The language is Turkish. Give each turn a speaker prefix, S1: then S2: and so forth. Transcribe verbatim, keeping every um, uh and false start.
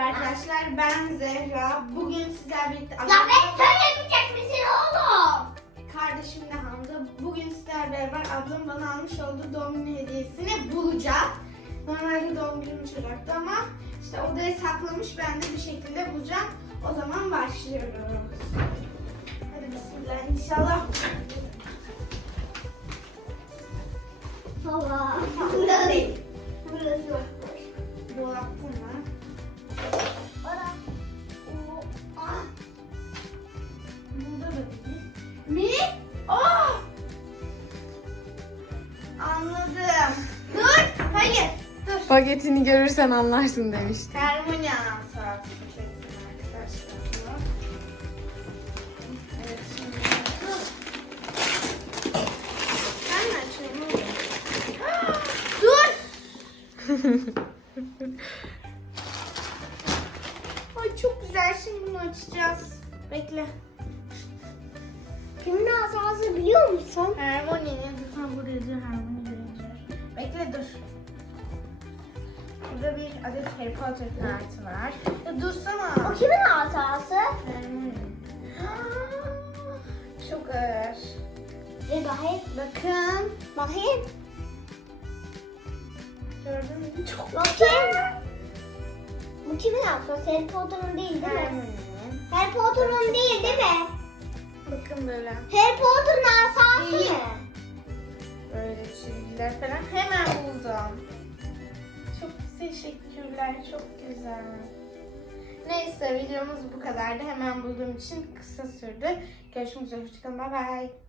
S1: arkadaşlar, ben Zehra. Bugün sizlerle birlikte...
S2: Ya ben söylemeyecek misin oğlum?
S1: Kardeşim de Hamza. Bugün sizlerle beraber ablam bana almış olduğu doğum günü hediyesini bulacağız. Normalde doğum günüm olacaktı ama işte odaya saklamış, ben de bir şekilde bulacağım. O zaman başlıyoruz. Hadi bismillah inşallah.
S2: Baba.
S1: Burada değil.
S2: Burası yokmuş.
S1: Dolapta mı?
S2: Ara. Oo. Ah.
S1: Burada da değil. Ne? Aa! Anladım. Dur. Hayır. Dur.
S3: Paketini görürsen anlarsın demiştim.
S1: Harmony anahtarı seçelim arkadaşlar. Evet şimdi. Ben mi açayım oğlum? Dur. Ay çok güzel. Şimdi bunu açacağız. Bekle.
S2: Kimin asası biliyor musun?
S1: Harmony'nin lütfen buraya dur, Harmony Granger. Bekle dur. Burada bir adet Harry Potter kartı var. Ya dursana.
S2: O kimin asası?
S1: Harmony. Çok ağır.
S2: Bir bakayım.
S1: Bakın.
S2: Bakayım.
S1: Gördün mü? Çok
S2: Bakayım. Bu kimin asası? Harry Potter'ın değil değil mi?
S1: Harmony'nin.
S2: Harry Potter'ın değil değil mi?
S1: Bakın böyle.
S2: Harry Potter'ın asası
S1: Değil.
S2: mı?
S1: Böyle çizgiler falan. Hemen buldum. Çok teşekkürler. Çok güzel. Neyse videomuz bu kadardı. Hemen bulduğum için kısa sürdü. Görüşmek üzere. Hoşçakalın. Bay bay.